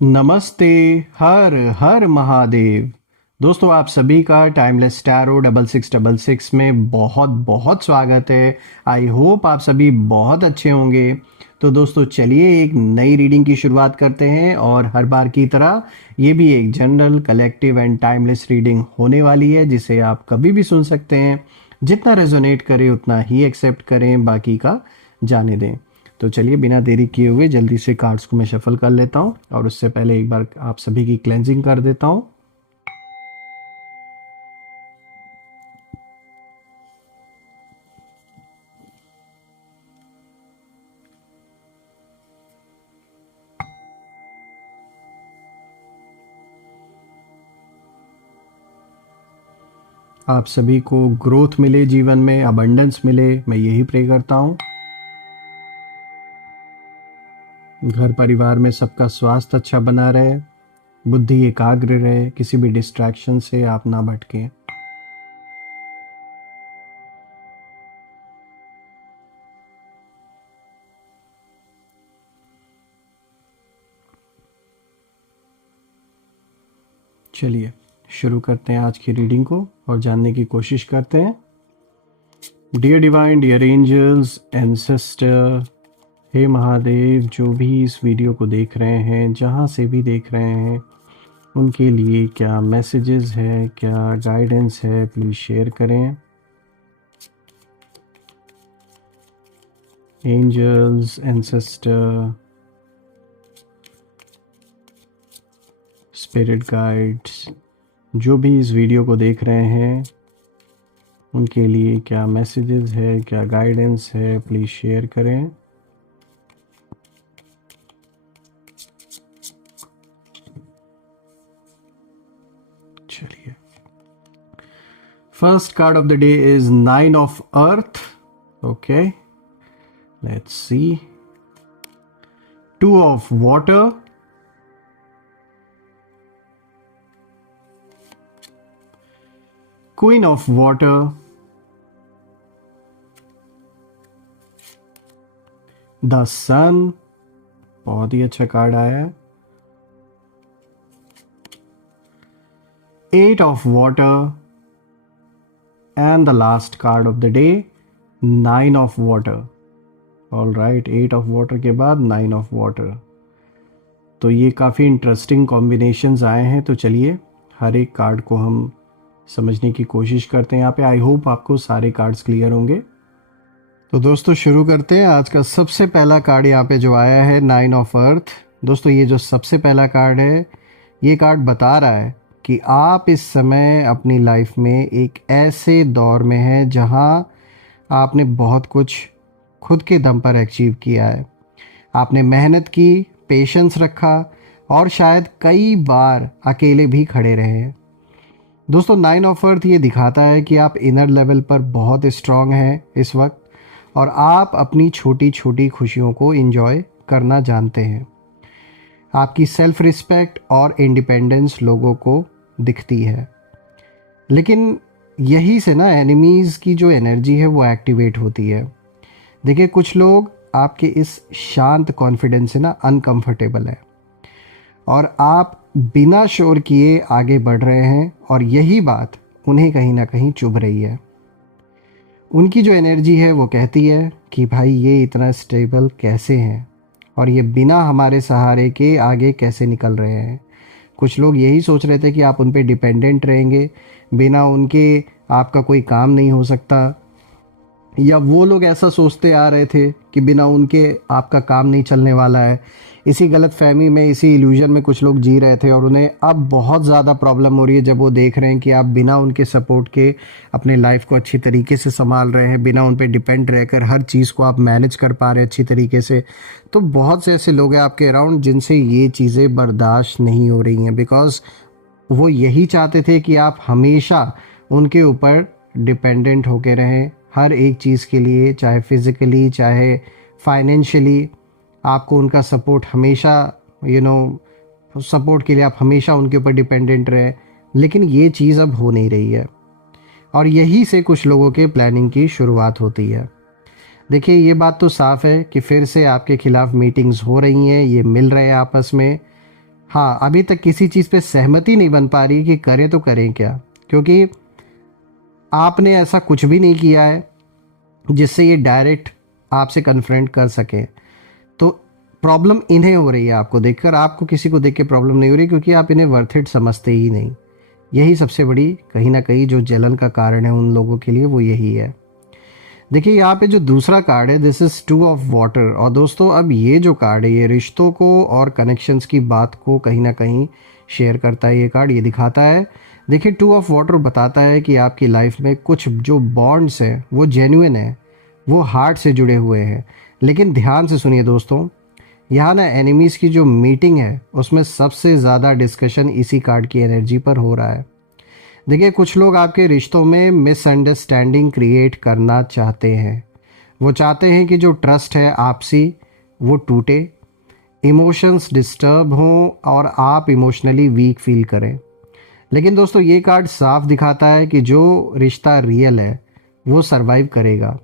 नमस्ते। हर हर महादेव। दोस्तों, आप सभी का टाइमलेस टैरो 6666 में बहुत बहुत स्वागत है। आई होप आप सभी बहुत अच्छे होंगे। तो दोस्तों, चलिए एक नई रीडिंग की शुरुआत करते हैं और हर बार की तरह ये भी एक general collective and timeless reading होने वाली है, जिसे आप कभी भी सुन सकते हैं। जितना रेजोनेट करे उतना ही एक्सेप्ट करें, बाकी का जाने दें। तो चलिए बिना देरी किए हुए जल्दी से कार्ड्स को मैं शफल कर लेता हूँ और उससे पहले एक बार आप सभी की क्लेंजिंग कर देता हूँ। आप सभी को ग्रोथ मिले, जीवन में अबंडेंस मिले, मैं यही प्रे करता हूँ। घर परिवार में सबका स्वास्थ्य अच्छा बना रहे, बुद्धि एकाग्र रहे, किसी भी डिस्ट्रैक्शन से आप ना भटकें। चलिए शुरू करते हैं आज की रीडिंग को और जानने की कोशिश करते हैं। Dear divine, dear angels, ancestor, हे महादेव, जो भी इस वीडियो को देख रहे हैं, जहाँ से भी देख रहे हैं, उनके लिए क्या मैसेजेस है, क्या गाइडेंस है, प्लीज़ शेयर करें। एंजल्स, एंसेस्टर, स्पिरिट गाइड्स, जो भी इस वीडियो को देख रहे हैं, उनके लिए क्या मैसेजेस है, क्या गाइडेंस है, प्लीज़ शेयर करें। चलिए, first card of the day is 9 of earth. Okay, let's see. 2 of water, queen of water, the sun, बहुत ही अच्छा कार्ड आया है। 8 of water and the last card of the day 9 of water. All right, 8 of water के बाद 9 of water, तो ये काफ़ी इंटरेस्टिंग कॉम्बिनेशंस आए हैं। तो चलिए हर एक कार्ड को हम समझने की कोशिश करते हैं यहाँ पे। आई होप आपको सारे कार्ड्स क्लियर होंगे। तो दोस्तों शुरू करते हैं। आज का सबसे पहला कार्ड यहाँ पे जो आया है 9 ऑफ अर्थ। दोस्तों, ये जो सबसे पहला कार्ड है, ये कार्ड बता रहा है कि आप इस समय अपनी लाइफ में एक ऐसे दौर में हैं जहाँ आपने बहुत कुछ खुद के दम पर अचीव किया है। आपने मेहनत की, पेशेंस रखा और शायद कई बार अकेले भी खड़े रहे हैं। दोस्तों, 9 ऑफ अर्थ ये दिखाता है कि आप इनर लेवल पर बहुत स्ट्रांग हैं इस वक्त और आप अपनी छोटी छोटी खुशियों को एंजॉय करना जानते हैं। आपकी सेल्फ रिस्पेक्ट और इंडिपेंडेंस लोगों को दिखती है, लेकिन यही से ना एनिमीज़ की जो एनर्जी है वो एक्टिवेट होती है। देखिए, कुछ लोग आपके इस शांत कॉन्फिडेंस से ना अनकंफर्टेबल है और आप बिना शोर किए आगे बढ़ रहे हैं और यही बात उन्हें कहीं ना कहीं चुभ रही है। उनकी जो एनर्जी है वो कहती है कि भाई ये इतना स्टेबल कैसे हैं और ये बिना हमारे सहारे के आगे कैसे निकल रहे हैं। कुछ लोग यही सोच रहे थे कि आप उन पे डिपेंडेंट रहेंगे, बिना उनके आपका कोई काम नहीं हो सकता, या वो लोग ऐसा सोचते आ रहे थे कि बिना उनके आपका काम नहीं चलने वाला है। इसी गलत फहमी में, इसी इल्यूजन में कुछ लोग जी रहे थे और उन्हें अब बहुत ज़्यादा प्रॉब्लम हो रही है जब वो देख रहे हैं कि आप बिना उनके सपोर्ट के अपने लाइफ को अच्छी तरीके से संभाल रहे हैं, बिना उन पे डिपेंड रहकर हर चीज़ को आप मैनेज कर पा रहे हैं अच्छी तरीके से। तो बहुत से ऐसे लोग हैं आपके अराउंड जिनसे ये चीज़ें बर्दाश्त नहीं हो रही हैं, बिकॉज वो यही चाहते थे कि आप हमेशा उनके ऊपर डिपेंडेंट होके रहें हर एक चीज़ के लिए, चाहे फिज़िकली चाहे फाइनेंशियली। आपको उनका सपोर्ट हमेशा, सपोर्ट के लिए आप हमेशा उनके ऊपर डिपेंडेंट रहें, लेकिन ये चीज़ अब हो नहीं रही है और यही से कुछ लोगों के प्लानिंग की शुरुआत होती है। देखिए, ये बात तो साफ है कि फिर से आपके खिलाफ मीटिंग्स हो रही हैं, ये मिल रहे हैं आपस में। हाँ, अभी तक किसी चीज़ पे सहमति नहीं बन पा रही कि करें तो करें क्या, क्योंकि आपने ऐसा कुछ भी नहीं किया है जिससे ये डायरेक्ट आपसे कन्फ्रंट कर सके। तो प्रॉब्लम इन्हें हो रही है आपको देखकर, आपको किसी को देख के प्रॉब्लम नहीं हो रही, क्योंकि आप इन्हें वर्थ इट समझते ही नहीं। यही सबसे बड़ी कहीं ना कहीं जो जलन का कारण है उन लोगों के लिए, वो यही है। देखिए यहाँ पे जो दूसरा कार्ड है, दिस इज 2 ऑफ वाटर। और दोस्तों अब ये जो कार्ड है, ये रिश्तों को और कनेक्शंस की बात को कहीं ना कहीं शेयर करता है। ये कार्ड ये दिखाता है, देखिए 2 ऑफ वाटर बताता है कि आपकी लाइफ में कुछ जो बॉन्ड्स हैं वो जेन्युइन है, वो हार्ट से जुड़े हुए हैं। लेकिन ध्यान से सुनिए दोस्तों, यहाँ ना एनिमीज़ की जो मीटिंग है उसमें सबसे ज़्यादा डिस्कशन इसी कार्ड की एनर्जी पर हो रहा है। देखिए कुछ लोग आपके रिश्तों में मिसअंडरस्टैंडिंग क्रिएट करना चाहते हैं। वो चाहते हैं कि जो ट्रस्ट है आपसी वो टूटे, इमोशंस डिस्टर्ब हों और आप इमोशनली वीक फील करें। लेकिन दोस्तों ये कार्ड साफ दिखाता है कि जो रिश्ता रियल है वो सरवाइव करेगा,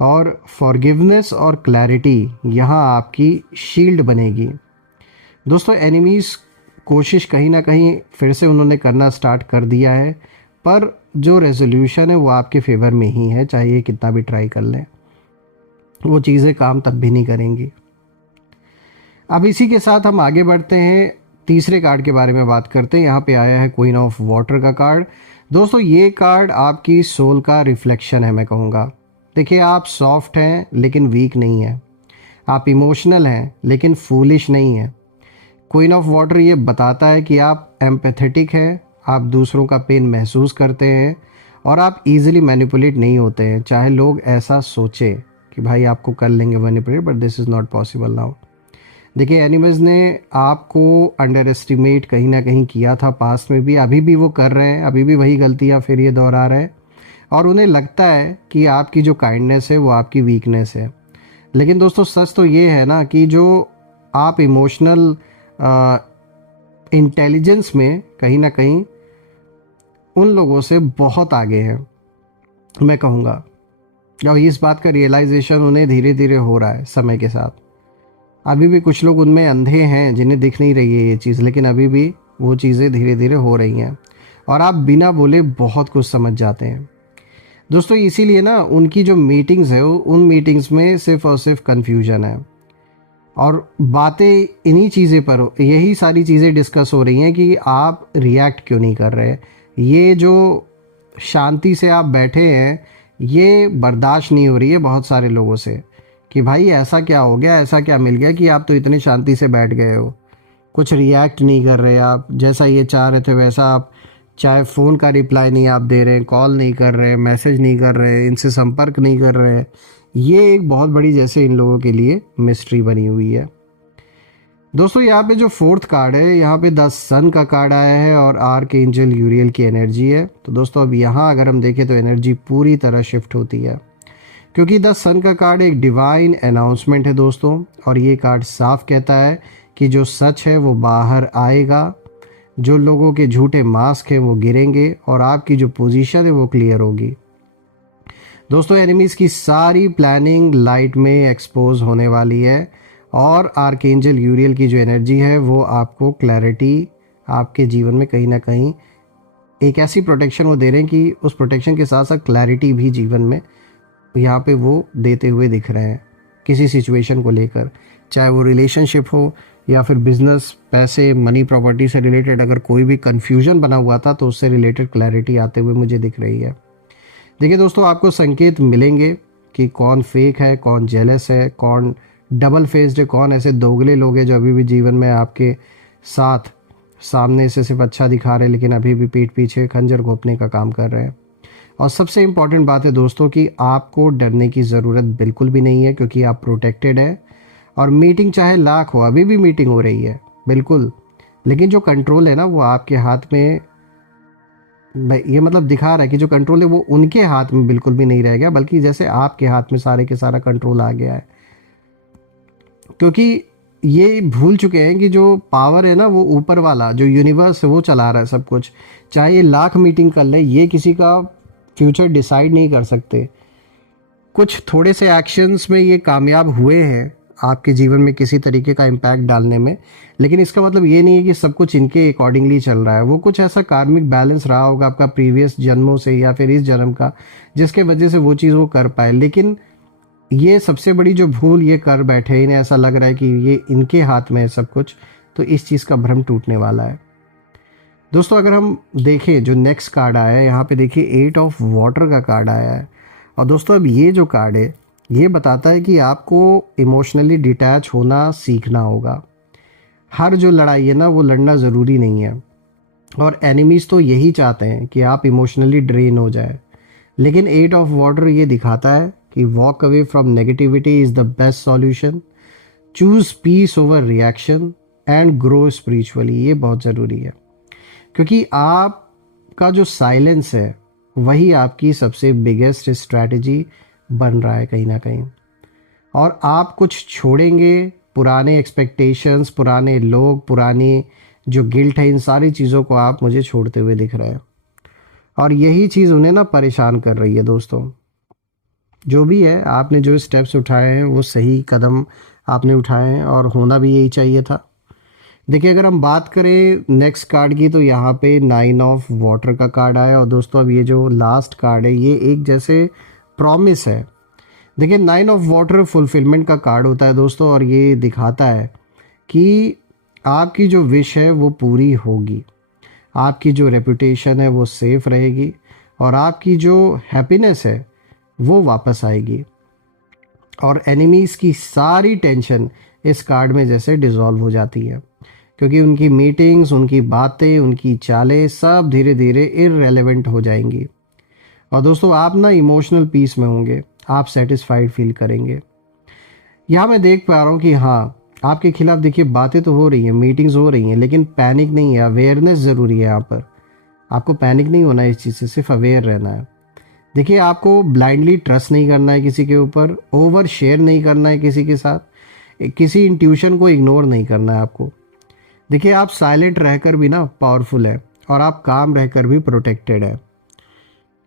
और फॉरगिवनेस और क्लैरिटी यहाँ आपकी शील्ड बनेगी। दोस्तों एनिमीज़ कोशिश कहीं ना कहीं फिर से उन्होंने करना स्टार्ट कर दिया है, पर जो रेजोल्यूशन है वो आपके फेवर में ही है, चाहे ये कितना भी ट्राई कर लें, वो चीज़ें काम तब भी नहीं करेंगी। अब इसी के साथ हम आगे बढ़ते हैं, तीसरे कार्ड के बारे में बात करते हैं। यहाँ पे आया है क्वीन ऑफ वाटर का कार्ड। दोस्तों ये कार्ड आपकी सोल का रिफ्लेक्शन है, मैं कहूँगा। देखिए आप सॉफ्ट हैं लेकिन वीक नहीं है, आप इमोशनल हैं लेकिन फूलिश नहीं है। क्वीन ऑफ वाटर ये बताता है कि आप एम्पैथेटिक हैं, आप दूसरों का पेन महसूस करते हैं और आप इजीली मैनिपुलेट नहीं होते हैं, चाहे लोग ऐसा सोचें कि भाई आपको कर लेंगे manipulate, but this is not possible now. देखिए एनिमल्स ने आपको अंडर एस्टिमेट कहीं ना कहीं किया था पास्ट में भी, अभी भी वो कर रहे हैं, अभी भी वही गलतियाँ फिर ये दोहरा रहे हैं, और उन्हें लगता है कि आपकी जो काइंडनेस है वो आपकी वीकनेस है। लेकिन दोस्तों सच तो ये है ना कि जो आप इमोशनल इंटेलिजेंस में कहीं ना कहीं उन लोगों से बहुत आगे हैं, मैं कहूँगा। और इस बात का रियलाइजेशन उन्हें धीरे धीरे हो रहा है समय के साथ। अभी भी कुछ लोग उनमें अंधे हैं जिन्हें दिख नहीं रही है ये चीज़, लेकिन अभी भी वो चीज़ें धीरे धीरे हो रही हैं और आप बिना बोले बहुत कुछ समझ जाते हैं। दोस्तों इसीलिए ना उनकी जो मीटिंग्स है उन मीटिंग्स में सिर्फ और सिर्फ कन्फ्यूजन है, और बातें इन्हीं चीज़ें पर, यही सारी चीज़ें डिस्कस हो रही हैं कि आप रिएक्ट क्यों नहीं कर रहे। ये जो शांति से आप बैठे हैं ये बर्दाश्त नहीं हो रही है बहुत सारे लोगों से, कि भाई ऐसा क्या हो गया, ऐसा क्या मिल गया कि आप तो इतनी शांति से बैठ गए हो, कुछ रिएक्ट नहीं कर रहे आप, जैसा ये चाह रहे थे वैसा आप, चाहे फ़ोन का रिप्लाई नहीं आप दे रहे, कॉल नहीं कर रहे, मैसेज नहीं कर रहे, इनसे संपर्क नहीं कर रहे। ये एक बहुत बड़ी जैसे इन लोगों के लिए मिस्ट्री बनी हुई है। दोस्तों यहाँ पे जो फोर्थ कार्ड है, यहाँ पे द सन का कार्ड आया है और आर्कएंजल यूरियल की एनर्जी है। तो दोस्तों अब यहाँ अगर हम देखें तो एनर्जी पूरी तरह शिफ्ट होती है, क्योंकि द सन का कार्ड एक डिवाइन अनाउंसमेंट है दोस्तों, और ये कार्ड साफ कहता है कि जो सच है वो बाहर आएगा, जो लोगों के झूठे मास्क हैं वो गिरेंगे और आपकी जो पोजीशन है वो क्लियर होगी। दोस्तों एनिमीज़ की सारी प्लानिंग लाइट में एक्सपोज होने वाली है, और आर्कएंजल यूरियल की जो एनर्जी है वो आपको क्लैरिटी, आपके जीवन में कहीं ना कहीं एक ऐसी प्रोटेक्शन वो दे रहे हैं कि उस प्रोटेक्शन के साथ साथ क्लैरिटी भी जीवन में यहाँ पे वो देते हुए दिख रहे हैं किसी सिचुएशन को लेकर, चाहे वो रिलेशनशिप हो या फिर बिजनेस, पैसे, मनी, प्रॉपर्टी से रिलेटेड अगर कोई भी कन्फ्यूजन बना हुआ था तो उससे रिलेटेड क्लैरिटी आते हुए मुझे दिख रही है। देखिए दोस्तों आपको संकेत मिलेंगे कि कौन फेक है, कौन जेलस है, कौन डबल फेस्ड है, कौन ऐसे दोगले लोग हैं जो अभी भी जीवन में आपके साथ सामने से सिर्फ अच्छा दिखा रहे हैं लेकिन अभी भी पीठ पीछे खंजर घोंपने का काम कर रहे हैं। और सबसे इम्पॉर्टेंट बात है दोस्तों कि आपको डरने की ज़रूरत बिल्कुल भी नहीं है, क्योंकि आप प्रोटेक्टेड है। और मीटिंग चाहे लाख हो, अभी भी मीटिंग हो रही है बिल्कुल, लेकिन जो कंट्रोल है ना वो आपके हाथ में, ये मतलब दिखा रहा है कि जो कंट्रोल है वो उनके हाथ में बिल्कुल भी नहीं रह गया, बल्कि जैसे आपके हाथ में सारे के सारा कंट्रोल आ गया है। क्योंकि ये भूल चुके हैं कि जो पावर है ना वो ऊपर वाला जो यूनिवर्स है वो चला रहा है सब कुछ। चाहे ये लाख मीटिंग कर ले, ये किसी का फ्यूचर डिसाइड नहीं कर सकते। कुछ थोड़े से एक्शंस में ये कामयाब हुए हैं, आपके जीवन में किसी तरीके का इम्पैक्ट डालने में। लेकिन इसका मतलब ये नहीं है कि सब कुछ इनके अकॉर्डिंगली चल रहा है। वो कुछ ऐसा कार्मिक बैलेंस रहा होगा आपका प्रीवियस जन्मों से या फिर इस जन्म का, जिसके वजह से वो चीज़ वो कर पाए। लेकिन ये सबसे बड़ी जो भूल ये कर बैठे, इन्हें ऐसा लग रहा है कि ये इनके हाथ में है सब कुछ, तो इस चीज़ का भ्रम टूटने वाला है। दोस्तों अगर हम देखें जो नेक्स्ट कार्ड आया है, यहाँ पे देखिए 8 ऑफ वाटर का कार्ड आया है। और दोस्तों अब ये जो कार्ड है ये बताता है कि आपको इमोशनली डिटैच होना सीखना होगा। हर जो लड़ाई है ना वो लड़ना ज़रूरी नहीं है, और एनिमीज़ तो यही चाहते हैं कि आप इमोशनली ड्रेन हो जाए। लेकिन 8 ऑफ वाटर ये दिखाता है कि walk away from negativity is the best solution, choose peace over reaction and grow spiritually. ये बहुत ज़रूरी है, क्योंकि आपका जो साइलेंस है वही आपकी सबसे बिगेस्ट स्ट्रैटेजी बन रहा है कहीं ना कहीं। और आप कुछ छोड़ेंगे, पुराने एक्सपेक्टेशंस, पुराने लोग, पुरानी जो गिल्ट है, इन सारी चीज़ों को आप मुझे छोड़ते हुए दिख रहे हैं। और यही चीज़ उन्हें ना परेशान कर रही है। दोस्तों जो भी है, आपने जो स्टेप्स उठाए हैं वो सही कदम आपने उठाए हैं, और होना भी यही चाहिए था। देखिए अगर हम बात करें नेक्स्ट कार्ड की, तो यहाँ पे 9 ऑफ वाटर का कार्ड आया। और दोस्तों अब ये जो लास्ट कार्ड है ये एक जैसे प्रॉमिस है। देखिए 9 ऑफ वाटर फुलफिलमेंट का कार्ड होता है दोस्तों, और ये दिखाता है कि आपकी जो विश है वो पूरी होगी, आपकी जो रेपुटेशन है वो सेफ रहेगी, और आपकी जो हैप्पीनेस है वो वापस आएगी। और एनिमीज़ की सारी टेंशन इस कार्ड में जैसे डिसॉल्व हो जाती है, क्योंकि उनकी मीटिंग्स, उनकी बातें, उनकी चालें सब धीरे धीरे इररेलेवेंट हो जाएंगी। और दोस्तों आप ना इमोशनल पीस में होंगे, आप सेटिस्फाइड फील करेंगे। यहाँ मैं देख पा रहा हूँ कि हाँ आपके खिलाफ देखिए बातें तो हो रही हैं, मीटिंग्स हो रही हैं, लेकिन पैनिक नहीं है, अवेयरनेस ज़रूरी है। यहाँ पर आपको पैनिक नहीं होना है इस चीज़ से, सिर्फ अवेयर रहना है। देखिए आपको ब्लाइंडली ट्रस्ट नहीं करना है किसी के ऊपर, ओवर शेयर नहीं करना है किसी के साथ, किसी इंट्यूशन को इग्नोर नहीं करना है आपको। देखिए आप साइलेंट रहकर भी ना पावरफुल है, और आप काम रहकर भी प्रोटेक्टेड है।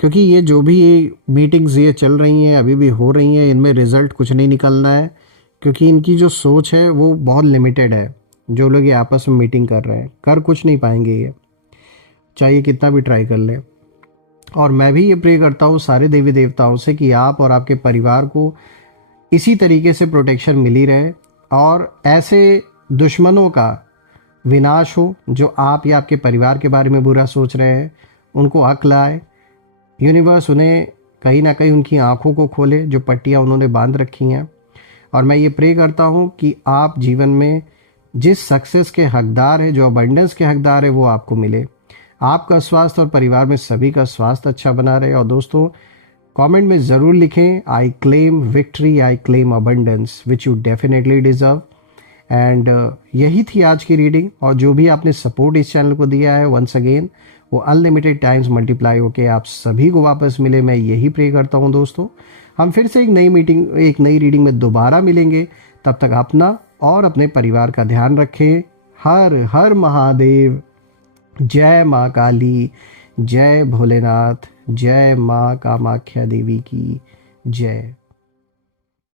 क्योंकि ये जो भी मीटिंग्स ये चल रही हैं, अभी भी हो रही हैं, इनमें रिजल्ट कुछ नहीं निकलना है, क्योंकि इनकी जो सोच है वो बहुत लिमिटेड है। जो लोग ये आपस में मीटिंग कर रहे हैं कर कुछ नहीं पाएंगे ये, चाहे कितना भी ट्राई कर ले। और मैं भी ये प्रे करता हूँ सारे देवी देवताओं से कि आप और आपके परिवार को इसी तरीके से प्रोटेक्शन मिली रहे, और ऐसे दुश्मनों का विनाश हो जो आप या आपके परिवार के बारे में बुरा सोच रहे हैं, उनको अक्ल आए। यूनिवर्स उन्हें कहीं ना कहीं उनकी आंखों को खोले जो पट्टियाँ उन्होंने बांध रखी हैं। और मैं ये प्रे करता हूँ कि आप जीवन में जिस सक्सेस के हकदार है, जो अबंडेंस के हकदार है, वो आपको मिले। आपका स्वास्थ्य और परिवार में सभी का स्वास्थ्य अच्छा बना रहे। और दोस्तों कमेंट में ज़रूर लिखें, I claim victory, I claim abundance, which you definitely deserve. And यही थी आज की रीडिंग। और जो भी आपने सपोर्ट इस चैनल को दिया है, वंस अगेन वो अनलिमिटेड टाइम्स मल्टीप्लाई होके आप सभी को वापस मिले, मैं यही प्रे करता हूँ। दोस्तों हम फिर से एक नई रीडिंग में दोबारा मिलेंगे। तब तक अपना और अपने परिवार का ध्यान रखें। हर हर महादेव। जय माँ काली, जय भोलेनाथ, जय माँ कामाख्या देवी की जय।